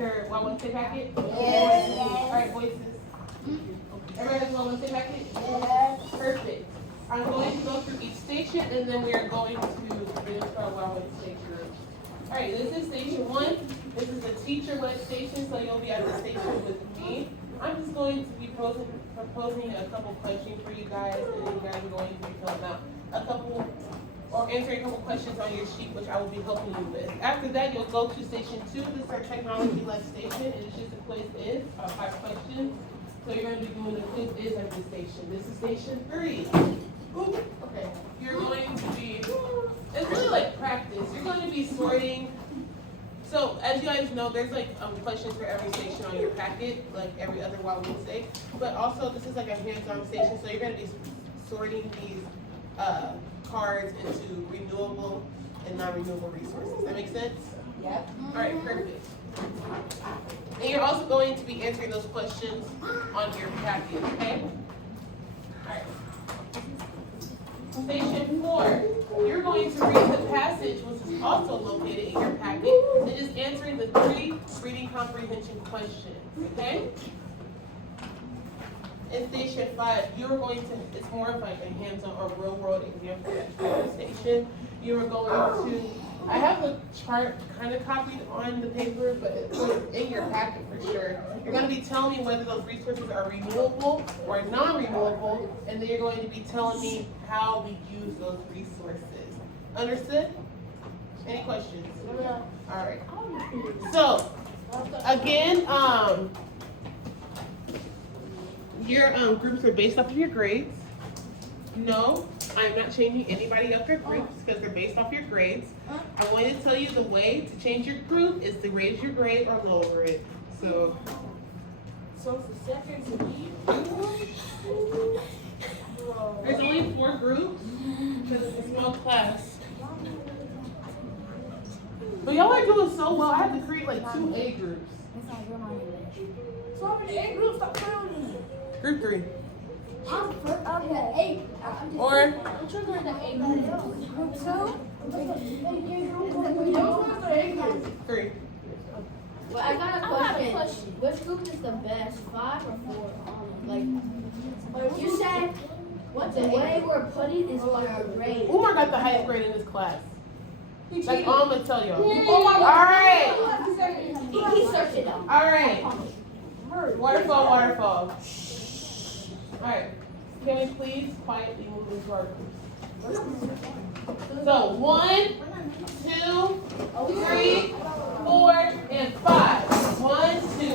your Wild Wednesday packet? Yes. All right, voices. Everybody has a Wild Wednesday packet? Yes. Perfect. I'm going to go through each station, and then we are going to finish our Wild Wednesday group. All right, this is station 1. This is the teacher-led station, so you'll be at the station with me. I'm just going to be proposing a couple questions for you guys, and then you guys are going to be filling out a couple, or answering a couple questions on your sheet, which I will be helping you with. After that, you'll go to station 2. This is our technology-led station, and it's just a quiz is, 5 questions. So you're going to be doing the quiz is at this station. This is station 3. Ooh, okay, you're going to be, it's really like practice. You're going to be sorting. So as you guys know, there's like questions for every station on your packet, like every other Wild Wednesday. But also this is like a hands-on station, so you're going to be sorting these cards into renewable and non-renewable resources. That makes sense? Yep. All right, perfect. And you're also going to be answering those questions on your packet, okay? All right. Station 4, you're going to read the passage, which is also located in your packet, and just answering the 3 reading comprehension questions, okay? In station 5, you're going to, it's more of like a hands-on or real-world example at the station. You're going to, I have the chart kind of copied on the paper, but it's in your packet for sure. You're going to be telling me whether those resources are renewable or non-renewable, and then you're going to be telling me how we use those resources. Understood? Any questions? All right. So, again, your groups are based off of your grades. No, I'm not changing anybody up your groups because they're based off your grades. I'm going to tell you the way to change your group is to raise your grade or lower it. So it's the second to me. There's only 4 groups because it's a small class. But y'all are doing so well. I have to create like 2 A groups. So how many A groups? Stop counting. Group 3. Or three. Well, I got a question. Which group is the best, 5 or 4? Like you said, the way we're putting is by our grade. Umar got the highest grade in this class. Like I'm gonna tell y'all. All right. He searched it out. All right. Waterfall. All right. Can we please quietly move into our groups? So 1, 2, 3, 4, and 5. 1, 2,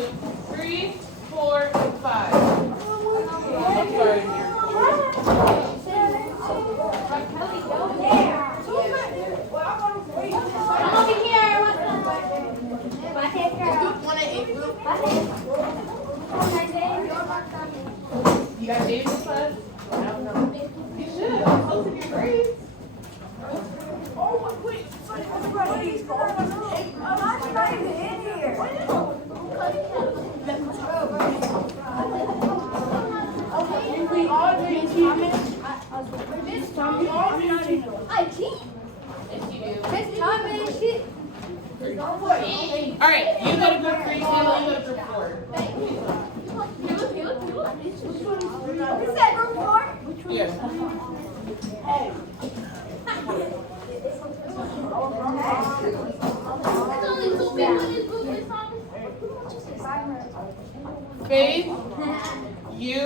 3, 4, and 5. I'm sorry. Come over here. You got James in class? No. You should. I'm posting your grades. Oh, wait. I'm not even in here. I teach. Yes, you do. This time is shit. All right, you go to group 3, Taylor, you go to group 4. Is that group 4? Yes. Faith, you,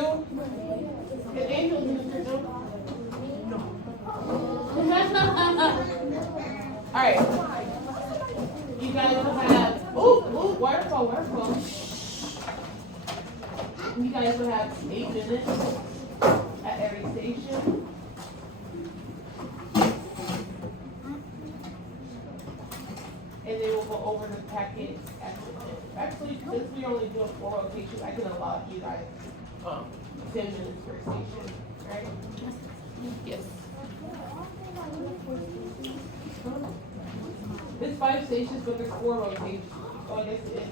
and Angel, all right. You guys will have, waterfall. You guys will have 8 minutes at every station. And then we'll go over the packet at the end. Actually, since we only do 4 rotations, I can allow you guys 10 minutes per station, right? Yes. It's 5 stations, but there's 4 rotations. So I guess it is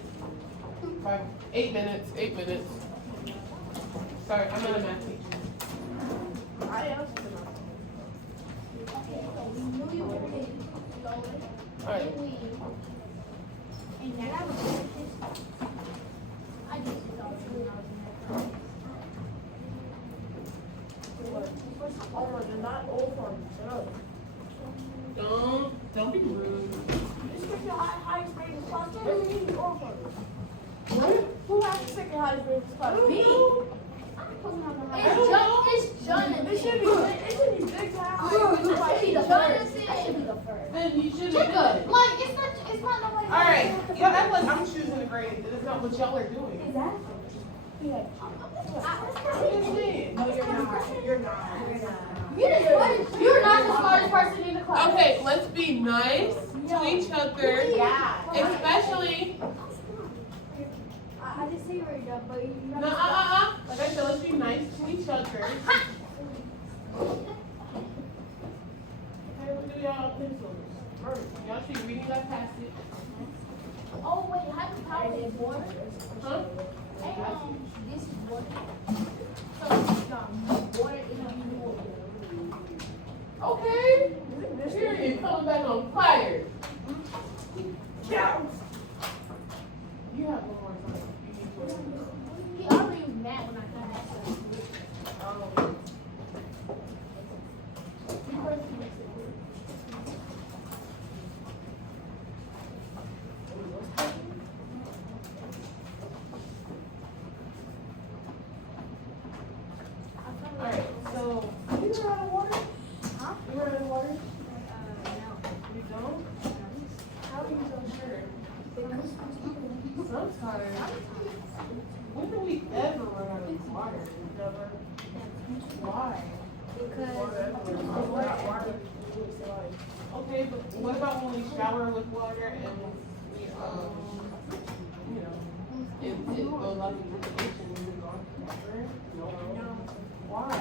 8 minutes. Sorry, I'm not a math teacher. All right. Don't be rude. Who has the second highest rated class? Me. It's Jonathan. It should be big now. I should be the first. I should be the first. Then you should Check have it. been. Like, it's not nobody. Alright, y'all act like I'm choosing the grade. That's not what y'all are doing. I'm just saying. No, you're not. You're not. You're not the smartest person in the class. Okay, let's be nice to each other. Yeah. Especially, I just say you're dumb, but you like I said, let's be nice to each other. Okay, what do y'all pencils? Y'all should be reading that passage. Oh wait, how do you water? Huh? This is water. So water is Okay. Period. Coming back on fire. Yeah. You have one more time. You need to. He already was mad when I got that stuff. Alright, so you run out of water? Huh? You run out of water? No. You don't? How are you so sure? Sometimes. When do we ever run out of water? Never. Why? Okay, but what about when we shower with water and we, you know, it goes out into the ocean and it's gone forever? No. Why?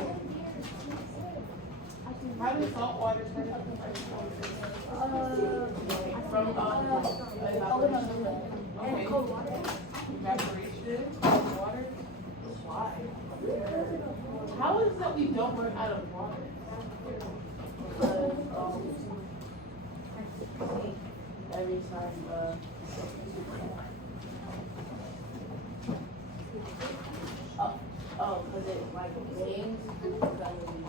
How does salt water turn into fresh water? From evaporation. Okay. Evaporation, water. Why? How is it that we don't run out of water? Every time, cause it like rains, because of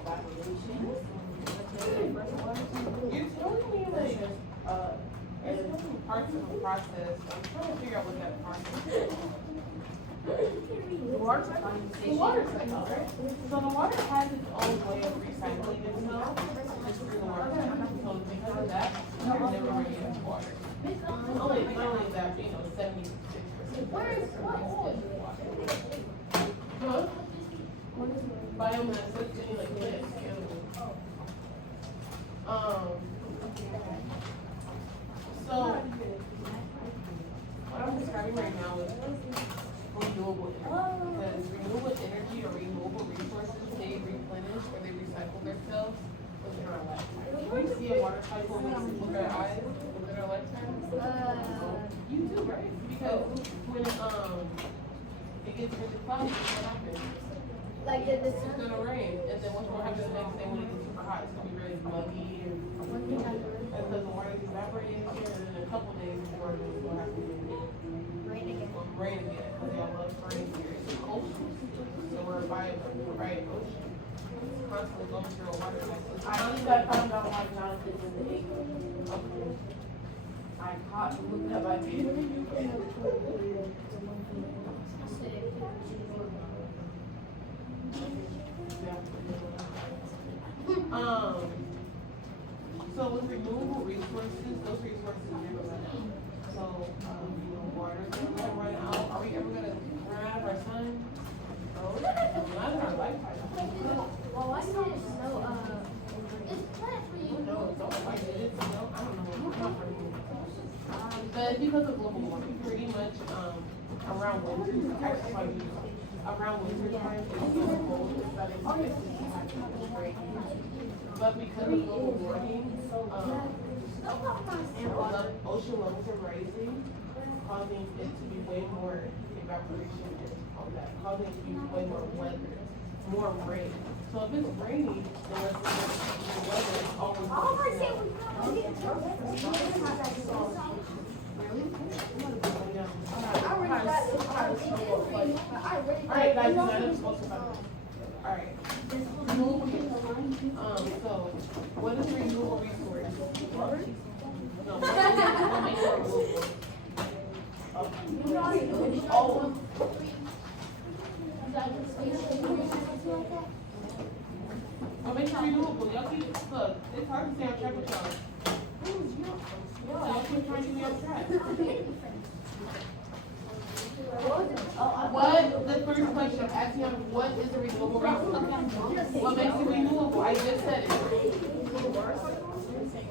evaporation. You're telling me like, there's different parts of the process. I'm trying to figure out what that process is. The water cycle? The water cycle, right? So the water has its own way of recycling itself, just through the water cycle. So because of that, you're never running out of water. Not only that, 76%. Where is what oil? Huh? Biomass, that's any like plants, animals. So, what I'm describing right now is renewable energy. Because renewable energy or renewable resources, they replenish or they recycle themselves within our lifetime. Can we see a water cycle with our eyes within our lifetime? You do, right? Because when it gets really cloudy, what happens? Like this. It's gonna rain, and then what's gonna happen the next day when it gets super hot? It's gonna be really muggy and because the water is evaporating here, and then in a couple days before it's gonna happen again. Rain again. Rain again, because y'all love rain here. It's an ocean, so we're by ocean. It's constantly going through a water cycle. I just got found out why Jonathan is the eighth. Okay. I caught looking at my video. So with renewable resources, those resources are never run out. So, water's never gonna run out. Are we ever gonna run out of our sun? No, not in our lifetime. Well, I didn't know, it's plants for you. No, don't like it. No, I don't know. Not for me. But it's because of global warming, pretty much, around winter, actually, like, around winter time, it's so cold, it's that it's but because of global warming, the ocean levels are rising, causing it to be way more evaporation and all that, causing it to be way more weather, more rain. So if it's rainy, then the weather is always going to Alright, guys, none of us supposed to find. Alright. So, what is renewable resource? Water? No, what makes it renewable? Oh. What makes it renewable? Y'all keep, look, it's hard to stay on track with y'all. Y'all keep trying to be on track. What, the first question, asking them, what is a renewable resource? What makes it renewable? I just said it.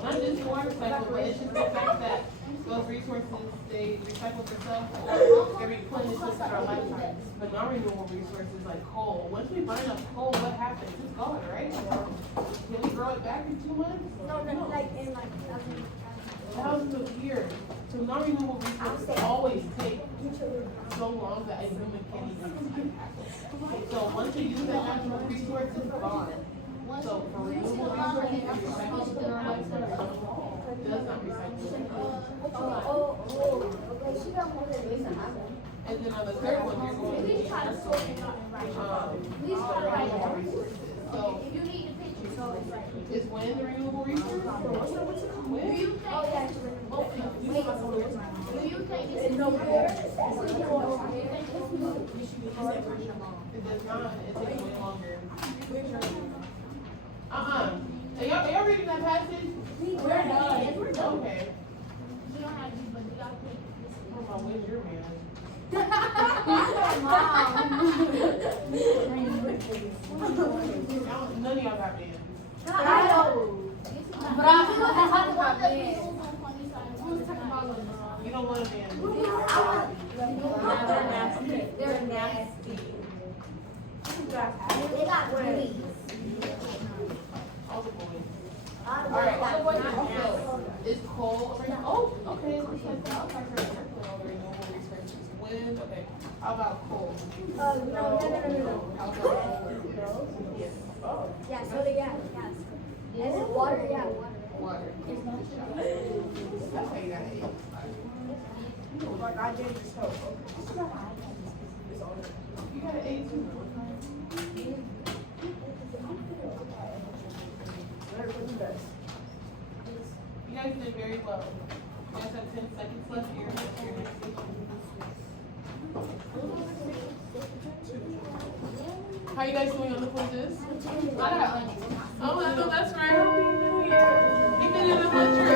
Not just the water cycle, but it's just the fact that those resources, they recycle themselves or they replenish us in our lifetime. But non-renewable resources like coal, once we burn up coal, what happens? It's gone, right? Can we grow it back in 2 months? No, like in like Thousands of years. So non-renewable resources always take so long that a human can't even see. So once you use that natural resource, it's gone. So for renewable resources, it recycles in our lifetime. Does not recycle. And then on the third one, you're going to be renewable resources. So is wind a renewable resource? Wind? It does not. It takes way longer. Are y'all reading that passage? We're done. Okay. Oh, where's your man? None of y'all got men. I know. But I You don't want a man. They're nasty. They got fleas. All the boys. Alright, so what is coal a renewable? Oh, okay. So it's like all the renewable resources. Wind, okay. How about coal? no. How about coal? Yes. Oh. Yeah, so they got gas. And then water, yeah, water. Water. That's how you got it. Like I did this whole. You got an 8 too. You guys did very well. You guys have 10 seconds left here. How you guys doing on the quizzes? Oh, I know that's right. Happy New Year. You've been in the country.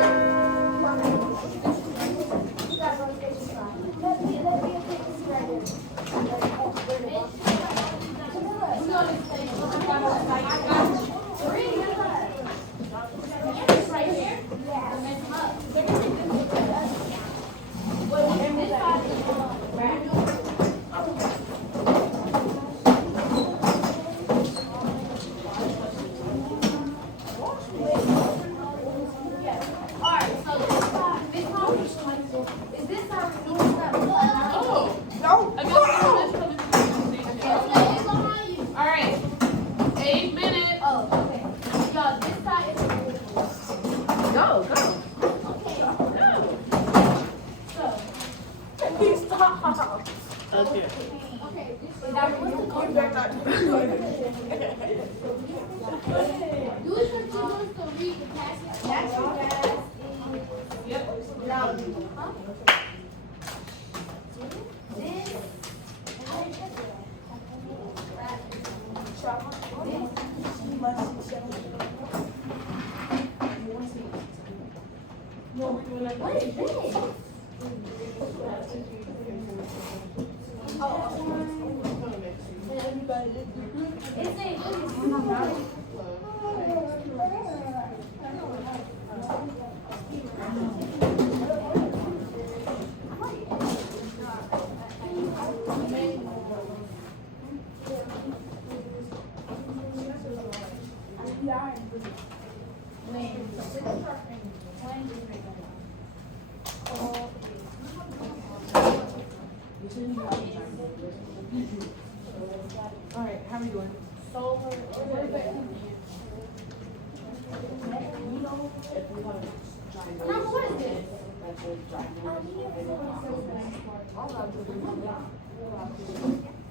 All right, how are we doing?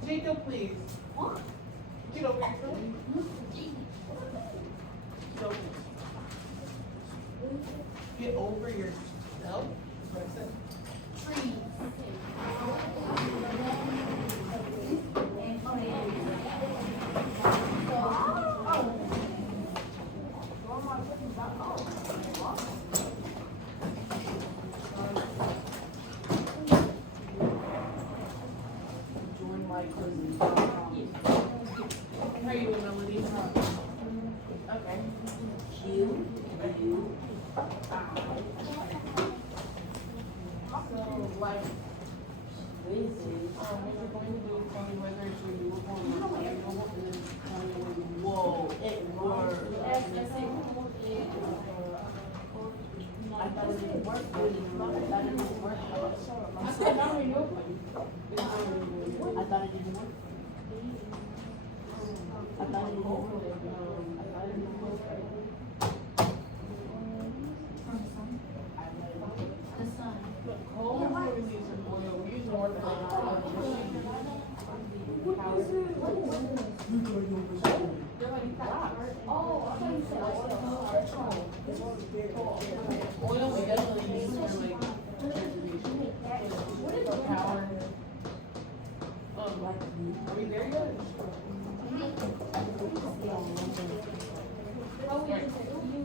Jacob, please. Get over yourself. Get over yourself. Press it. Join my cousin. How are you doing, Melody? Okay. Q, U, So, like, Wednesday. what you're going to do is tell me whether it's renewable or not renewable, and then tell me when you Whoa, it worked. I thought it didn't work. I thought it didn't work. It's not renewable. It's not renewable. I thought it didn't work. I thought it didn't work. Coal releases oil. We use more than They're like flat. Oil we definitely use for like transportation. For power. Are we there yet? Right.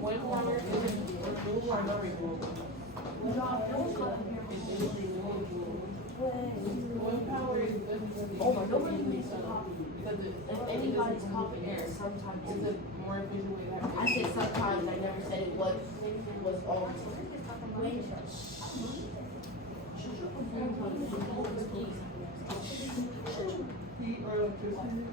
Wind power is renewable or not renewable? Wind power is good because if anybody's coughing air, sometimes it's a more efficient way to I said sometimes. I never said it was all. heat or electricity.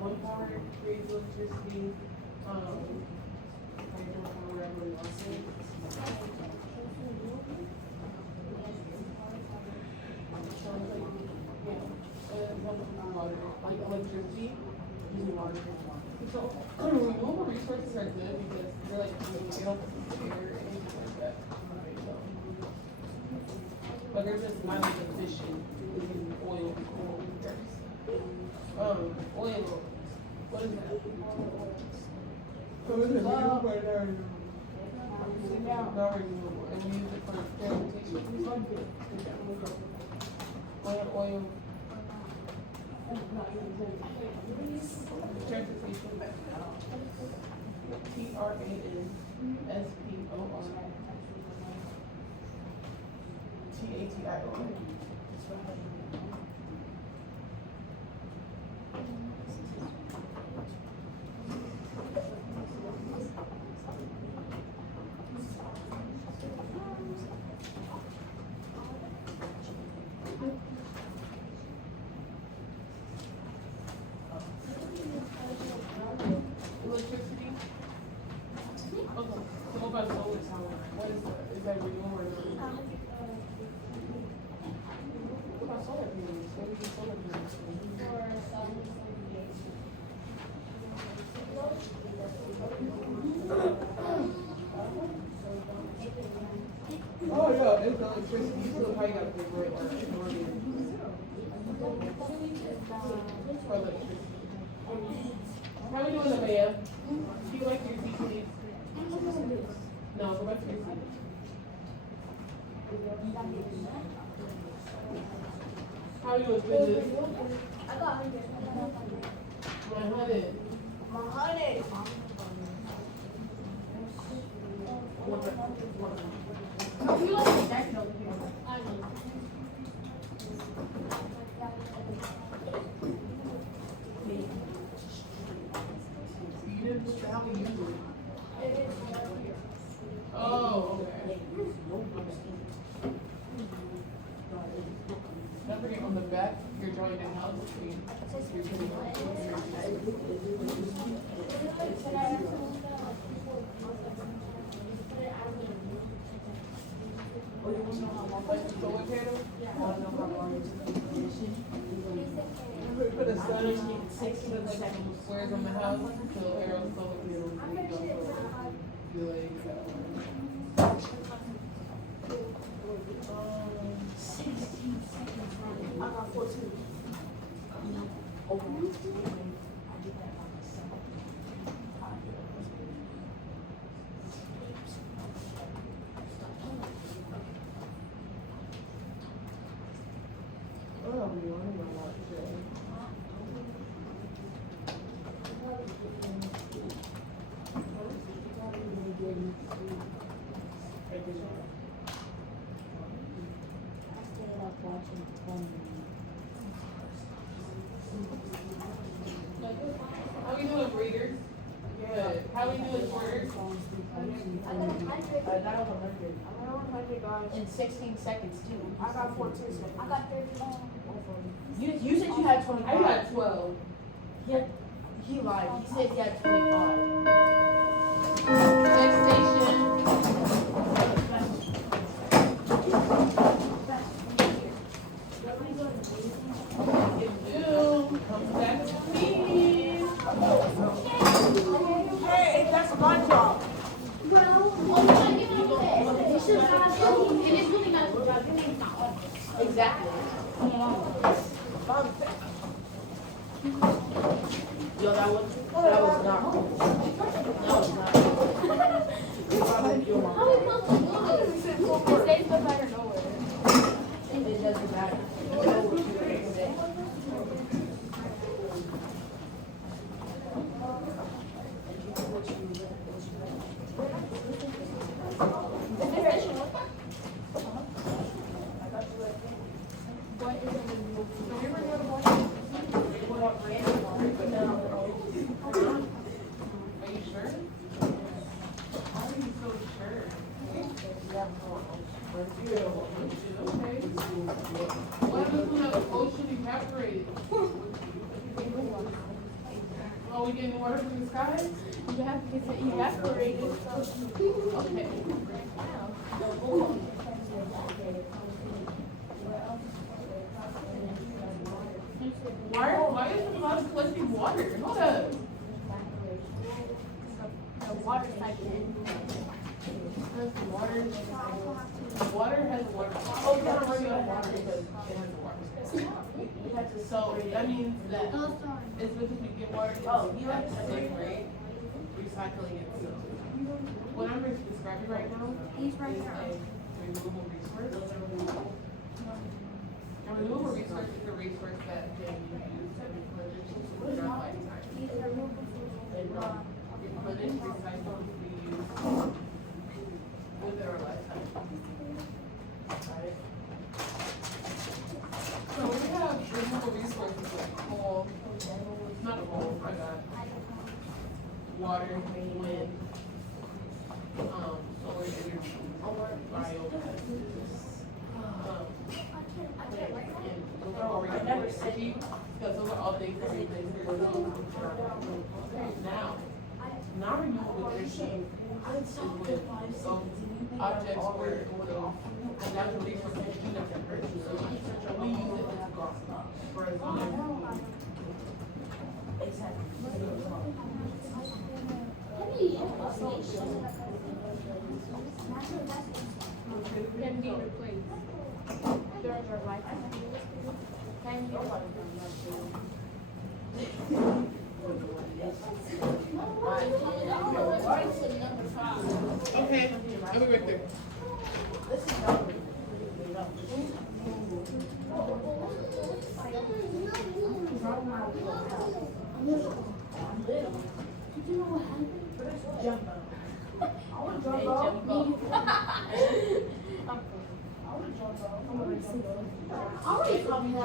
One power creates electricity, whatever we want to say. Like electricity, using water. So, renewable resources are good because they're like, they don't air or anything like that. So, but they're just not as efficient using oil or gas. Oil. What is that? So it's renewable or not renewable? And we use it for transportation. Oil. Transportation. TRANSPORTATION. Electricity? Okay, so what about solar power? What is that? Is that renewable or not? What about solar panels? What do you use solar panels for? Oh yeah, it's electricity. You still probably gotta pay for it or ignore it. For electricity. How we doing, Amaya? Do you like your seat, please? No, go back to your seat. How are you with business? I got 100. 100. 100. What? No, you like that. back, you're joined in house between. Put a sun, 16 squares on the house, so arrows so you like, I got 14. How we doing, breeders? Good. How we doing, quarters? I got 100. I got over 100. I got 100, guys. In 16 seconds, too. I got 14 seconds. I got 30. You said you had 25. I got 12. He lied. He said he had 25. Next station. Comes back to me. Hey, that's my job. Exactly. Yo, that was not. That was not. It doesn't matter. Are you sure? How are you so sure? Okay. What happens when the ocean evaporates? Oh, we getting water from the sky? You have to get it evaporated. Okay. Why is the cloud collecting water? Hold up. The water cycle. Water has a water. Oh, it's not running out of water because it has a water. So that means that it's because we get water. Oh, you have to like, right? Recycling it. So what I'm describing right now He's right is here. a renewable resource. A renewable resource is a resource that can be used and replenished within our lifetime. He's removable. Replenish, recycle, reuse within our lifetime. Right? So we have renewable resources like coal, not coal, I got water, wind, solar energy, biomass, and those are all renewable energy, because those are all things that we place here. Now renewable energy is when some objects were a natural resource that heat up the earth, so we use it as gas for as long as Can be replaced. During your lifetime. Can be Okay, I'll be right there. already called me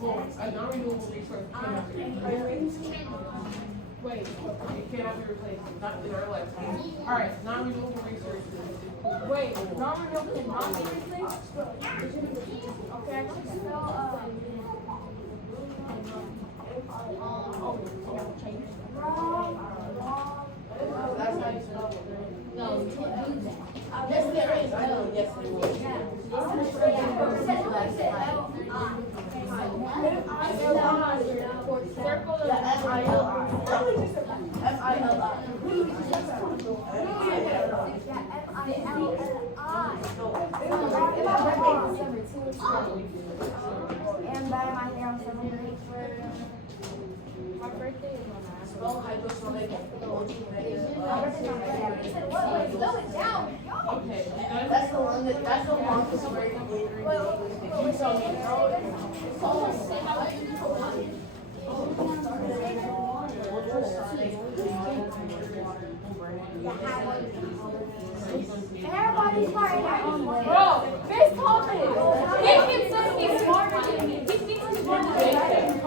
Well, a non-renewable resource cannot be replaced. Wait, it cannot be replaced, not in our lifetime. All right, non-renewable resources. Wait, non-renewable can not be replaced? Okay, I can spell, That's how you spell it. No, you can't do that. Yes, there is. I know. Yes, there is. circle The F-I-L-I. F-I-L-I. And by my hair on 7 days. My birthday is on that. Spell hydrosonic. Slow it down. Okay, That's the one that, that's the longest word in English. You tell me. Everybody's smart in their own way. Bro, Face told me. He keeps saying he's smarter than me. He thinks he's smarter than me.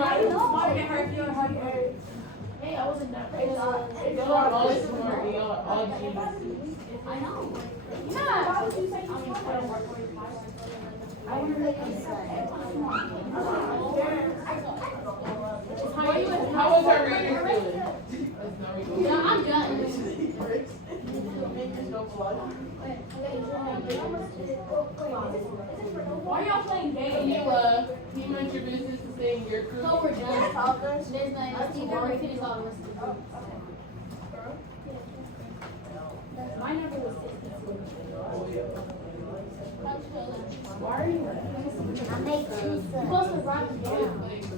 Hey, I wasn't that crazy. y'all are all smart, y'all are all geniuses. I know. Yeah. How was our reading feeling? That's not really Yeah, I'm done. Why are y'all playing Can games? you mention your business and say your crew? So we're done. There's like, Steve already finished all the rest of it. My number was 62. Why are you? I make two You're supposed to write it down so you can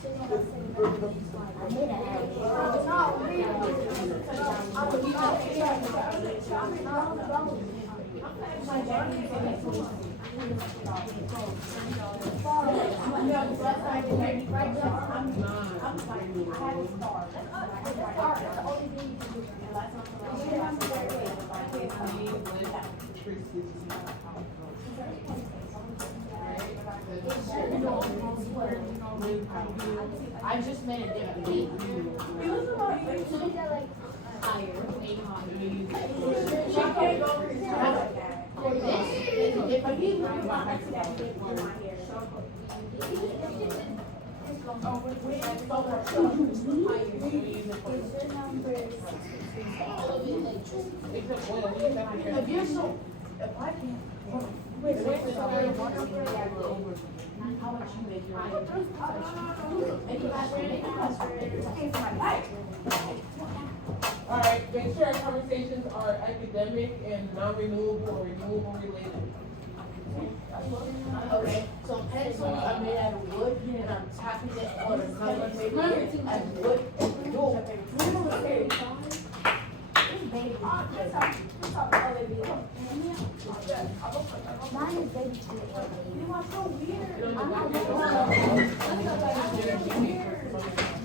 sit on that same I made an egg. No, I just made a different beat. Higher, way higher. If I need my Except oil, we have to If you're so, if I can't. How much you make your All right, make sure our conversations are academic and non-renewable or renewable related. Okay, so pencils are made out of wood and I'm tapping it on another paper and wood. Mine is baby food. You are so weird. You don't I'm know not what weird. you're doing.